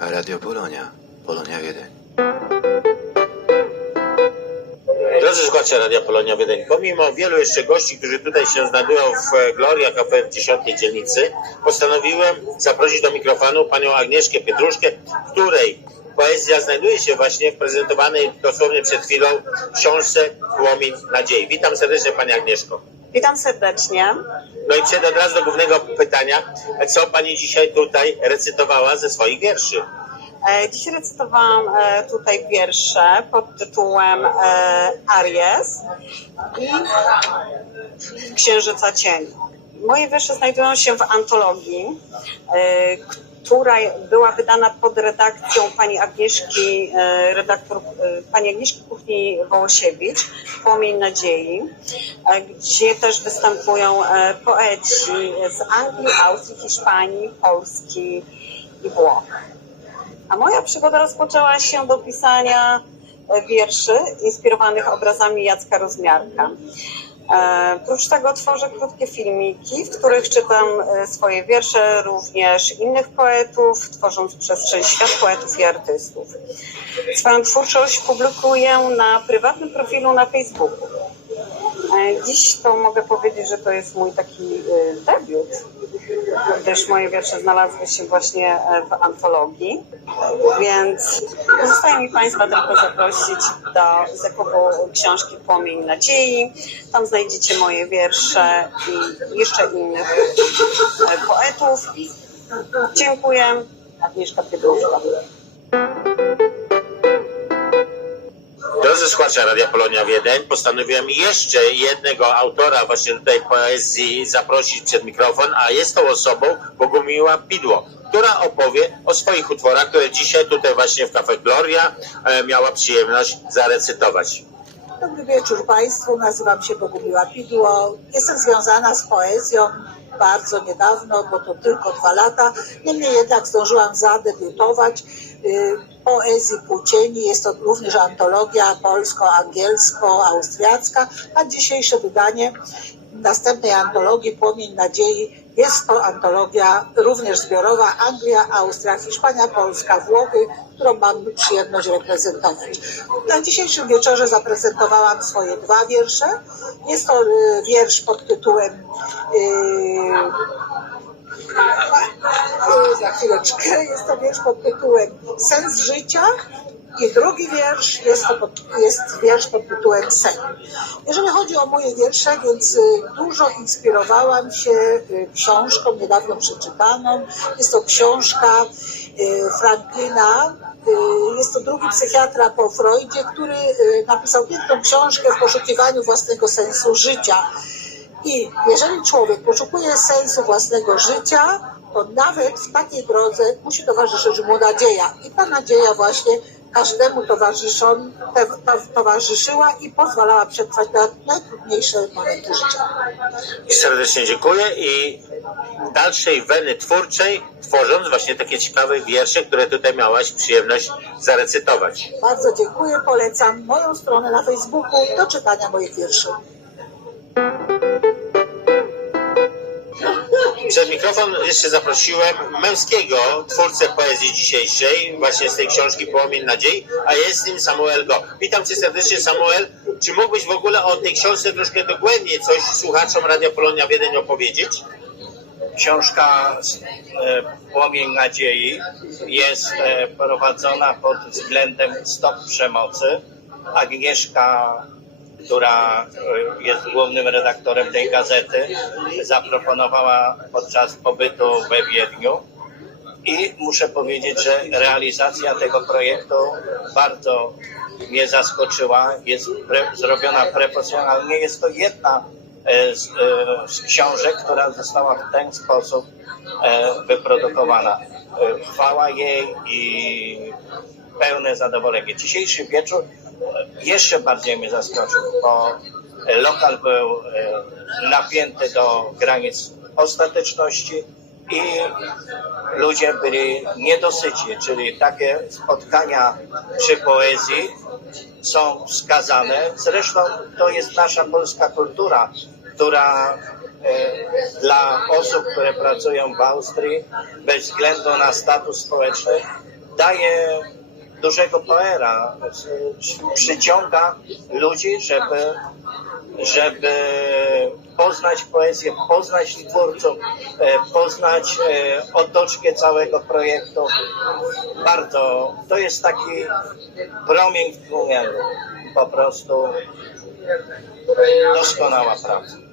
Radio Polonia. Polonia 1. Drodzy słuchacze Radia Polonia Wiedeń, pomimo wielu jeszcze gości, którzy tutaj się znajdują w e, Gloria Cafe w 10 dzielnicy, postanowiłem zaprosić do mikrofonu panią Agnieszkę Pietruszkę, której poezja znajduje się właśnie w prezentowanej dosłownie przed chwilą książce Płomień Nadziei. Witam serdecznie pani Agnieszko. Witam serdecznie. No i przejdę od razu do głównego pytania. Co pani dzisiaj tutaj recytowała ze swoich wierszy? E, Dziś recytowałam e, tutaj wiersze pod tytułem e, Aries i Księżyca Cień. Moje wiersze znajdują się w antologii, która była wydana pod redakcją pani Agnieszki, e, redaktor e, pani Agnieszki Kuchni Wołosiewicz, Płomień Nadziei, e, gdzie też występują poeci z Anglii, Austrii, Hiszpanii, Polski i Włoch. A moja przygoda rozpoczęła się do pisania wierszy inspirowanych obrazami Jacka Rozmiarka. E, Prócz tego tworzę krótkie filmiki, w których czytam e, swoje wiersze, również innych poetów, tworząc przestrzeń świat poetów i artystów. Swoją twórczość publikuję na prywatnym profilu na Facebooku. E, Dziś to mogę powiedzieć, że to jest mój taki debiut, gdyż moje wiersze znalazły się właśnie e, w antologii, więc pozostaje mi Państwa tylko zaprosić do zakupu książki Płomień Nadziei. Tam znajdziecie moje wiersze i jeszcze innych e, poetów. Dziękuję. Agnieszka Piedruszka. Drodzy słuchacze Radia Polonia Wiedeń, postanowiłem jeszcze jednego autora właśnie tutaj poezji zaprosić przed mikrofon, a jest tą osobą Bogumiła Pidło, która opowie o swoich utworach, które dzisiaj tutaj właśnie w Cafe Gloria e, miała przyjemność zarecytować. Dobry wieczór Państwu, nazywam się Bogumiła Pidło. Jestem związana z poezją bardzo niedawno, bo to tylko dwa lata. Niemniej jednak zdążyłam zadebiutować y, poezji płócieni. Jest to również antologia polsko-angielsko-austriacka, a dzisiejsze wydanie następnej antologii Płomień Nadziei jest to antologia również zbiorowa Anglia, Austria, Hiszpania, Polska, Włochy, którą mam przyjemność reprezentować. Na dzisiejszym wieczorze zaprezentowałam swoje dwa wiersze. Jest to y, wiersz pod tytułem y, za chwileczkę, jest to wiersz pod tytułem Sens życia i drugi wiersz jest, to pod, jest wiersz pod tytułem Sen. Jeżeli chodzi o moje wiersze, więc y, dużo inspirowałam się y, książką niedawno przeczytaną. Jest to książka y, Franklina. Jest to drugi psychiatra po Freudzie, który napisał piękną książkę w poszukiwaniu własnego sensu życia. I jeżeli człowiek poszukuje sensu własnego życia, to nawet w takiej drodze musi towarzyszyć mu nadzieja. I ta nadzieja właśnie każdemu towarzyszom, te, to, towarzyszyła i pozwalała przetrwać na najtrudniejsze momenty życia. Serdecznie dziękuję i dalszej weny twórczej, tworząc właśnie takie ciekawe wiersze, które tutaj miałaś przyjemność zarecytować. Bardzo dziękuję, polecam moją stronę na Facebooku do czytania moich wierszy. Przed mikrofon jeszcze zaprosiłem męskiego twórcę poezji dzisiejszej, właśnie z tej książki Płomień Nadziei, a jest nim Samuel Go. Witam cię serdecznie Samuel. Czy mógłbyś w ogóle o tej książce troszkę dogłębniej coś słuchaczom Radia Polonia Wiedeń opowiedzieć? Książka e, Płomień Nadziei jest e, prowadzona pod względem stop przemocy. Agnieszka, która e, jest głównym redaktorem tej gazety, zaproponowała podczas pobytu we Wiedniu. I muszę powiedzieć, że realizacja tego projektu bardzo mnie zaskoczyła. Jest pre, zrobiona profesjonalnie. Jest to jedna z, e, z książek, która została w ten sposób e, wyprodukowana. E, Chwała jej i pełne zadowolenie. Dzisiejszy wieczór e, jeszcze bardziej mnie zaskoczył, bo e, lokal był e, napięty do granic ostateczności i ludzie byli niedosyci, czyli takie spotkania przy poezji są wskazane. Zresztą to jest nasza polska kultura, która e, dla osób, które pracują w Austrii, bez względu na status społeczny, daje dużego poera, przyciąga ludzi, żeby, żeby poznać poezję, poznać twórców, e, poznać e, otoczkę całego projektu. Bardzo, to jest taki promień w tłumieniu, po prostu doskonała praca.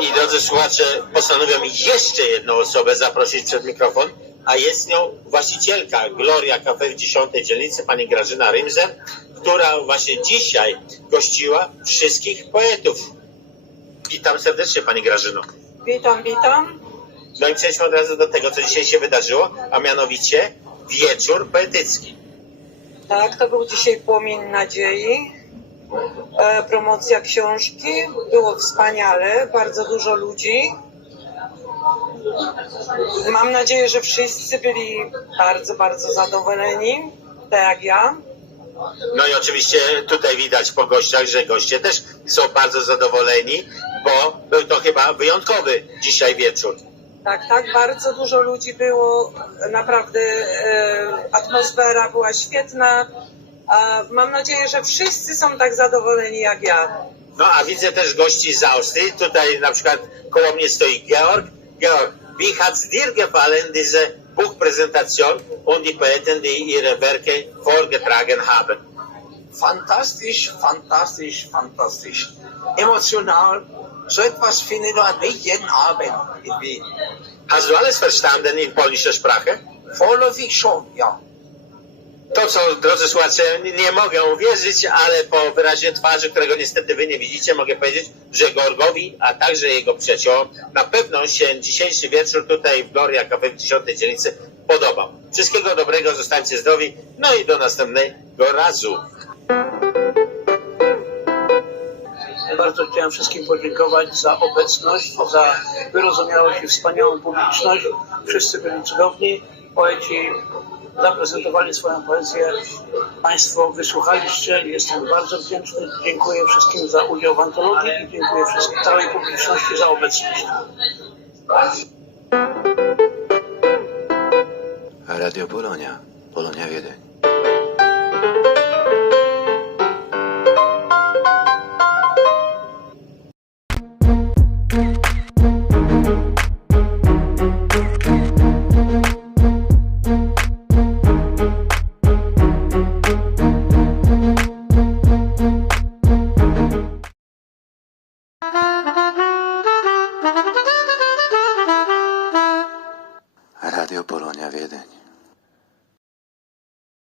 I drodzy słuchacze, postanowiłem jeszcze jedną osobę zaprosić przed mikrofon, a jest nią właścicielka Gloria Cafe w 10 dzielnicy, pani Grażyna Rymzer, która właśnie dzisiaj gościła wszystkich poetów. Witam serdecznie pani Grażyno. Witam, witam. No i przejdźmy od razu do tego, co dzisiaj się wydarzyło, a mianowicie wieczór poetycki. Tak, to był dzisiaj Płomień Nadziei. E, promocja książki. Było wspaniale, bardzo dużo ludzi. Mam nadzieję, że wszyscy byli bardzo, bardzo zadowoleni, tak jak ja. No i oczywiście tutaj widać po gościach, że goście też są bardzo zadowoleni, bo był to chyba wyjątkowy dzisiaj wieczór. Tak, tak, bardzo dużo ludzi było. Naprawdę e, atmosfera była świetna. Mam nadzieję, że wszyscy są tak zadowoleni jak ja. No a widzę też gości z Austrii. Tutaj na przykład koło mnie stoi Georg. Georg, wie hat's dir gefallen, diese Buchpräsentation und die Poeten, die ihre Werke vorgetragen haben? fantastisch, fantastisch, fantastisch. Emotional. So etwas findet man nicht jeden Abend in Wien. Hast du alles verstanden in polnischer Sprache? Vorläufig schon, ja. To, co, drodzy słuchacze, nie mogę uwierzyć, ale po wyrazie twarzy, którego niestety wy nie widzicie, mogę powiedzieć, że Gorgowi, a także jego przyjaciołom, na pewno się dzisiejszy wieczór tutaj w Gloria Cafe w 10 dzielnicy podobał. Wszystkiego dobrego, zostańcie zdrowi, no i do następnego razu. Bardzo chciałem wszystkim podziękować za obecność, za wyrozumiałość i wspaniałą publiczność. Wszyscy byli cudowni. Poeci zaprezentowali swoją poezję. Państwo wysłuchaliście. Jestem bardzo wdzięczny. Dziękuję wszystkim za udział w antologii i dziękuję wszystkim, całej publiczności za obecność. Radio Polonia. Polonia Wiedeń.